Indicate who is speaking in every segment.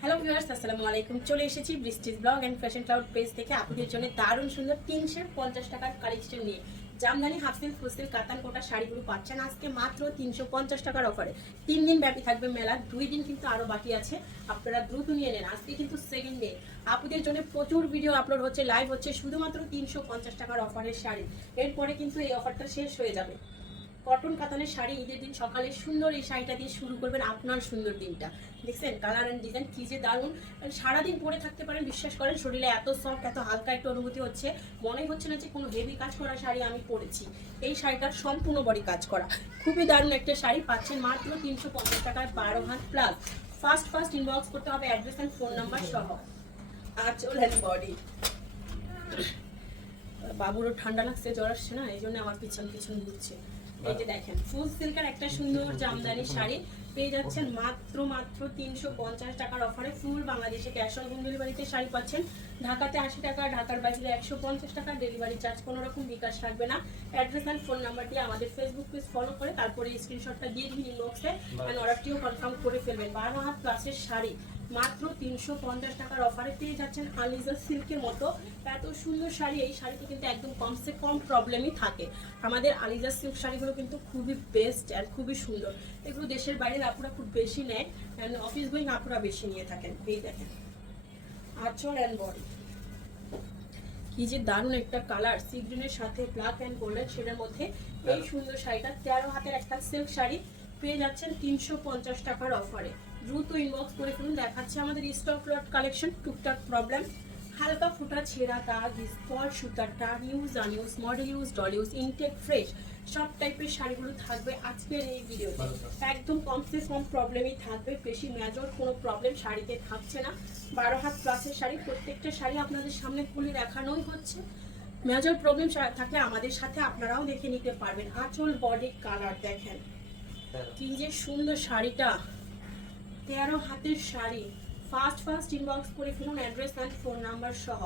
Speaker 1: Hello viewers আসসালামু আলাইকুম। চলে এসেছি Brishti's blog and fashion cloud page থেকে। আপনাদের জন্য দারুণ সুন্দর তিনশো পঞ্চাশ টাকার কালেকশন নিয়ে। জামদানি হাফসিল ফুসিল কাতান কোটা শাড়িগুলো পাচ্ছেন আজকে মাত্র তিনশো পঞ্চাশ টাকার অফারে তিন দিন ব্যাপী থাকবে মেলা, দুই দিন কিন্তু আরও বাকি আছে। আপনারা দ্রুত নিয়ে নেন। আজকে কিন্তু সেকেন্ড ডে আপুদের জন্য প্রচুর ভিডিও আপলোড হচ্ছে লাইভ হচ্ছে শুধুমাত্র তিনশো পঞ্চাশ টাকার অফারের শাড়ি। এরপরে কিন্তু এই অফারটা শেষ হয়ে যাবে। কটন কাতানের শাড়ি, ঈদের দিন সকালে সুন্দর এই শাড়িটা দিয়ে শুরু করবেন আপনার সুন্দর দিনটা। দেখছেন কালার অ্যান্ড ডিজাইন কি যে দারুণ। সারাদিন পরে থাকতে পারেন, বিশ্বাস করেন, শরীরে এত সফট এত হালকা একটা অনুভূতি হচ্ছে। মনে হচ্ছে না যে কোনো হেভি কাজ করা শাড়ি আমি পরেছি। এই শাড়িটার সম্পূর্ণ বডি কাজ করা। খুবই দারুণ একটা শাড়ি, পাচ্ছেন মাত্র তিনশো পঞ্চাশ টাকায় বারো had plus first first inbox করতে হবে অ্যাড্রেস অ্যান্ড ফোন নাম্বার সহ। আঁচল অ্যান্ড বডি বাবুরও ঠান্ডা লাগছে, জ্বর আসছে না, এই জন্য আমার পিছন পিছন ঘুরছে। এই যে দেখেন ফুল সিল্কের একটা সুন্দর জামদানি শাড়ি পেয়ে যাচ্ছেন মাত্র মাত্র তিনশো পঞ্চাশ টাকার অফারে ফুল বাংলাদেশে ক্যাশ অন ডেলিভারিতে শাড়ি পাচ্ছেন। ঢাকাতে আশি টাকা, ঢাকার বাইরে একশো পঞ্চাশ টাকা ডেলিভারি চার্জ কোনো রকম বিকাশ থাকবে না। অ্যাড্রেস অ্যান্ড ফোন নাম্বার দিয়ে আমাদের ফেসবুক পেজ ফলো করে তারপরে স্ক্রিনশটটা দিয়ে দিন ইনবক্সে অ্যান্ড অর্ডারটিও কনফার্ম করে ফেলবেন। বারো হাত প্লাসের শাড়ি। মাত্র তিনশো পঞ্চাশ টাকার অফারে পেয়ে যাচ্ছেন আলিজা সিল্কের মতো। এত সুন্দর শাড়ি, এই শাড়িতে কিন্তু একদম কমসে কম প্রবলেমই থাকে। আমাদের আলিজা সিল্ক শাড়িগুলো কিন্তু খুবই বেস্ট আর খুবই সুন্দর। এগুলো দেশের বাইরের আপুরা খুব বেশি নেয় অ্যান্ড অফিস গোয়িং আপুরা বেশি নিয়ে থাকেন। এই দেখেন, আচল অ্যান্ড বডি কি যে দারুণ একটা কালার সি গ্রিনের সাথে ব্ল্যাক অ্যান্ড গোল্ডেন শেডের মধ্যে এই সুন্দর শাড়িটা। তেরো হাতের একটা সিল্ক শাড়ি পেয়ে যাচ্ছেন তিনশো পঞ্চাশ টাকার অফারে দ্রুত ইনবক্স করে ফেলুন দেখাচ্ছে আমাদের স্টক লট কালেকশন টুকটাক প্রবলেম হালকা ফুটা ছেঁড়া দাগ স্পট সুতার টান use unuse model use doll use intact fresh সব টাইপের শাড়িগুলো থাকবে আজকের এই ভিডিওতে। একদম কমসে কম প্রবলেমই থাকবে বেশি মেজর কোনো প্রবলেম শাড়িতে থাকছে না। বারো হাত প্লাসের শাড়ি প্রত্যেকটা শাড়ি আপনাদের সামনে খুলে দেখানোই হচ্ছে। মেজর প্রবলেম থাকলে আমাদের সাথে আপনারাও দেখে নিতে পারবেন। আঁচল বডি কালার দেখেন। কি যে সুন্দর শাড়িটা। তেরো হাতের শাড়ি। ফার্স্ট ফার্স্ট ইনবক্স করে ফেলুন অ্যাড্রেস অ্যান্ড ফোন নাম্বার সহ।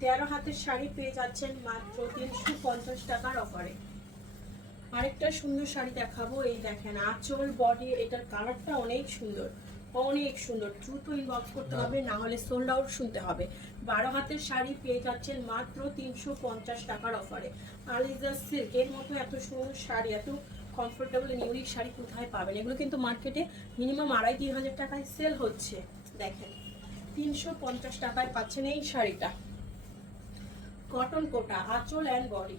Speaker 1: তেরো হাতের শাড়ি পেয়ে যাচ্ছেন মাত্র তিনশো পঞ্চাশ টাকার অফারে আরেকটা সুন্দর শাড়ি দেখাবো এই দেখেন আঁচল বডি এটার কালারটা অনেক সুন্দর। অনেক সুন্দর দ্রুত ইনবক্স করতে হবে না হলে সোল্ড আউট শুনতে হবে। বারো হাতের শাড়ি পেয়ে যাচ্ছেন মাত্র তিনশো পঞ্চাশ টাকার অফারে আলিজা সিল্ক এর মতো এত সুন্দর শাড়ি এত কমফোর্টেবল ইউনিক শাড়ি কোথায় পাবেন? এগুলো কিন্তু মার্কেটে মিনিমাম আড়াই তিন হাজার টাকায় সেল হচ্ছে। দেখেন তিনশো পঞ্চাশ টাকায় পাচ্ছেন এই শাড়িটা। কটন কোটা আঁচল অ্যান্ড বডি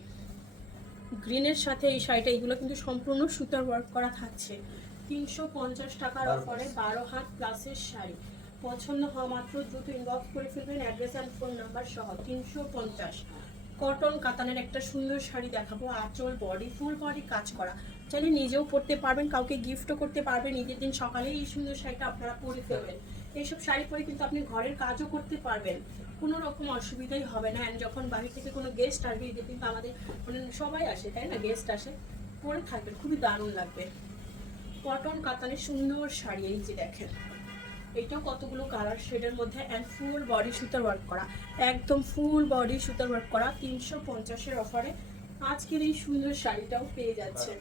Speaker 1: গ্রিনের সাথে এই শাড়িটা এগুলো কিন্তু সম্পূর্ণ সুতার ওয়ার্ক করা থাকছে। তিনশো পঞ্চাশ টাকার অফারে বারো হাত প্লাসের শাড়ি। পছন্দ হওয়া মাত্র দ্রুত ইনবক্স করে ফেলবেন অ্যাড্রেস অ্যান্ড ফোন নাম্বার সহ। তিনশো পঞ্চাশ। কটন কাতানের একটা সুন্দর শাড়ি দেখাবো। আঁচল বডি ফুল বডি কাজ করা। চাইলে নিজেও পরতে পারবেন, কাউকে গিফটও করতে পারবেন, ঈদের দিন সকালে এই সুন্দর শাড়িটা আপনারা পরে ফেলবেন। এইসব শাড়ি পরে কিন্তু আপনি ঘরের কাজও করতে পারবেন। কোনো রকম অসুবিধাই হবে না। অ্যান্ড যখন বাড়ি থেকে কোনো গেস্ট আসবে, ঈদের দিন তো আমাদের মানে সবাই আসে, তাই না? গেস্ট আসে, পরে থাকবেন, খুবই দারুণ লাগবে। কটন কাতানের সুন্দর শাড়ি, এই যে দেখেন। এটাও কতগুলো কালার শেডের মধ্যে অ্যান্ড ফুল বডি সুতার ওয়ার্ক করা। একদম ফুল বডি সুতার ওয়ার্ক করা, তিনশো পঞ্চাশের অফারে আজকের এই সুন্দর শাড়িটাও পেয়ে যাচ্ছে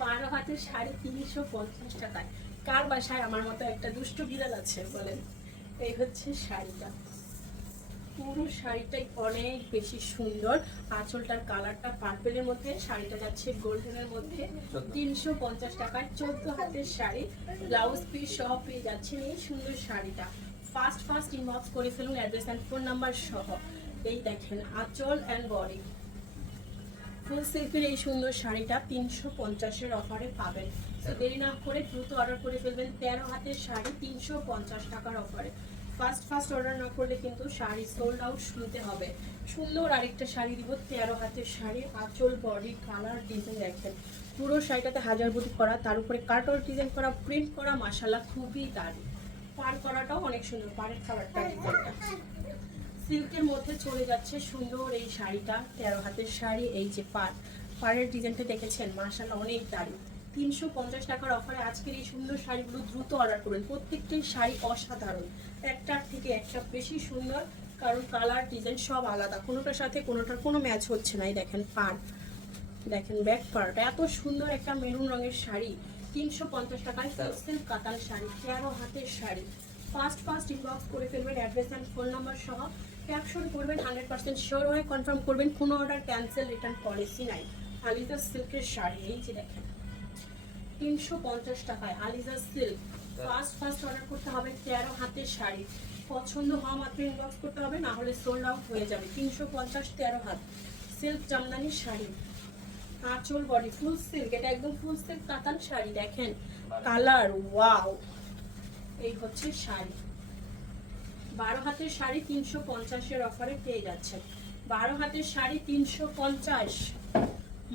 Speaker 1: বারো হাতের শাড়ি তিনশো পঞ্চাশ টাকায়। কার বাসায়? আমার মতো একটা দুষ্ট বিড়াল আছে বলেন। এই হচ্ছে শাড়িটা। পুরো শাড়িটাই অনেক বেশি সুন্দর। আঁচলটার কালারটা পার্পেলের মধ্যে শাড়িটা যাচ্ছে গোল্ডেনের মধ্যে। তিনশো পঞ্চাশ টাকায় চোদ্দ হাতের শাড়ি। ব্লাউজ পিস সহ পেয়ে যাচ্ছেন এই সুন্দর শাড়িটা। ফার্স্ট ফার্স্ট ইনবক্স করে ফেলুন অ্যাড্রেস অ্যান্ড ফোন নাম্বার সহ। এই দেখেন আঁচল অ্যান্ড বডি ফুল সিল্কের এই সুন্দর শাড়িটা তিনশো পঞ্চাশের অফারে পাবেন। তো দেরি না করে দ্রুত অর্ডার করে ফেলবেন। তেরো হাতের শাড়ি তিনশো পঞ্চাশ টাকার অফারে ফার্স্ট ফার্স্ট অর্ডার না করলে কিন্তু শাড়ি সোল্ড আউট শুনতে হবে। সুন্দর আরেকটা শাড়ি দিব, তেরো হাতের শাড়ি, আঁচল বডি কালার ডিজাইন দেখেন। পুরো শাড়িটাতে হাজার বুটি করা, তার উপরে কাটর ডিজাইন করা প্রিন্ট করা মাসালা খুবই দারুণ। পার করাটাও অনেক সুন্দর কালারটা ডিজাইনটা সিল্কের মধ্যে চলে যাচ্ছে সুন্দর এই শাড়িটা, তেরো হাতের শাড়ি, এই যে পাড়। পাড়ের ডিজাইনটা দেখেছেন? মার্শাল অনেক দারুণ। তিনশো পঞ্চাশ টাকার অফারে আজকের এই সুন্দর শাড়িগুলো দ্রুত অর্ডার করবেন প্রত্যেকটাই শাড়ি অসাধারণ। একটার থেকে একটা বেশি সুন্দর, কারণ কালার, ডিজাইন সব আলাদা। কোনোটার সাথে কোনোটার কোনো ম্যাচ হচ্ছে না। এই দেখেন পাড়। দেখেন ব্যাক পার্ট এত সুন্দর একটা মেরুন রঙের শাড়ি। তিনশো পঞ্চাশ টাকায় সিল্ক কাতান শাড়ি, তেরো হাতের শাড়ি। ফার্স্ট ফার্স্ট ইনবক্স করে ফেলবেন। অ্যাড্রেস অ্যান্ড ফোন নাম্বার সহ ক্যাপশন করবেন হান্ড্রেড পার্সেন্ট শিওর হয়ে কনফার্ম করবেন কোনো অর্ডার ক্যান্সেল রিটার্ন পলিসি নাই। আলিজা সিল্কের শাড়ি এই যে দেখেন তিনশো পঞ্চাশ টাকায় Aliza silk. First first order করতে হবে তেরো হাতের শাড়ি। পছন্দ হওয়া মাত্র ইনবক্স করতে হবে না হলে সোল্ড আউট হয়ে যাবে। তিনশো পঞ্চাশ তেরো হাত। সিল্ক জামদানির শাড়ি। আঁচল বডি ফুল সিল্ক এটা একদম ফুল সিল্ক কাতান শাড়ি দেখেন। কালার ওয়াও এই হচ্ছে শাড়ি। বারো হাতের শাড়ি তিনশো পঞ্চাশের অফারে পেয়ে যাচ্ছেন। বারো হাতের শাড়ি তিনশো পঞ্চাশ।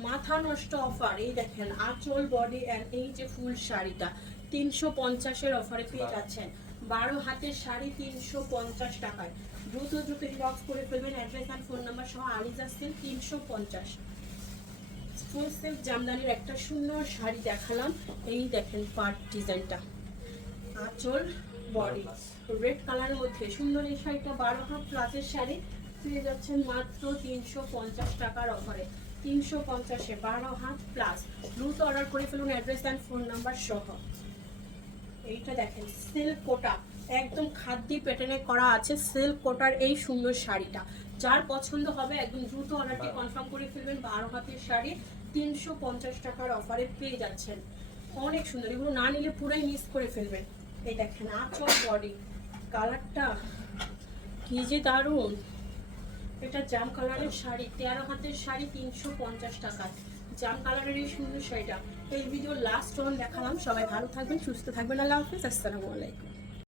Speaker 1: মাথা নষ্ট অফার এই দেখেন আঁচল বডি অ্যান্ড এই যে ফুল শাড়িটা তিনশো পঞ্চাশের অফারে পেয়ে যাচ্ছেন। বারো হাতের শাড়ি তিনশো পঞ্চাশ টাকায়। দ্রুত দ্রুত ইনবক্স করে ফেলবেন অ্যাড্রেস অ্যান্ড ফোন নাম্বার সহ আলিজা সিল্ক তিনশো পঞ্চাশ। ফুল সিল্ক জামদানির একটা সুন্দর শাড়ি দেখালাম এই দেখেন পার্ট ডিজাইনটা আঁচল বডি রেড কালারের মধ্যে সুন্দর এই শাড়িটা বারো হাত প্লাসের শাড়ি। পেয়ে যাচ্ছেন মাত্র তিনশো পঞ্চাশ টাকার অফারে তিনশো পঞ্চাশে বারো হাত প্লাস দ্রুত অর্ডার করে ফেলুন অ্যাড্রেস অ্যান্ড ফোন নাম্বার সহ। এইটা দেখেন সিল্ক কোটা। একদম খাদ্যি প্যাটার্নে করা আছে সিল্ক কোটার এই সুন্দর শাড়িটা। যার পছন্দ হবে একদম দ্রুত অর্ডারটি কনফার্ম করে ফেলবেন বারো হাতের শাড়ি। তিনশো পঞ্চাশ টাকার অফারে পেয়ে যাচ্ছেন। অনেক সুন্দর। এগুলো না নিলে পুরাই মিস করে ফেলবেন। এই দেখেন আঁচল বডি কালারটা কি যে দারুণ। এটা জাম কালারের শাড়ি, তেরো হাতের শাড়ি, তিনশো পঞ্চাশ টাকা। জাম কালারের এই সুন্দর শাড়িটা। এই ভিডিও লাস্ট ওয়ান দেখালাম। সবাই ভালো থাকবেন, সুস্থ থাকবেন। আল্লাহ হাফিজ। আসসালামু আলাইকুম।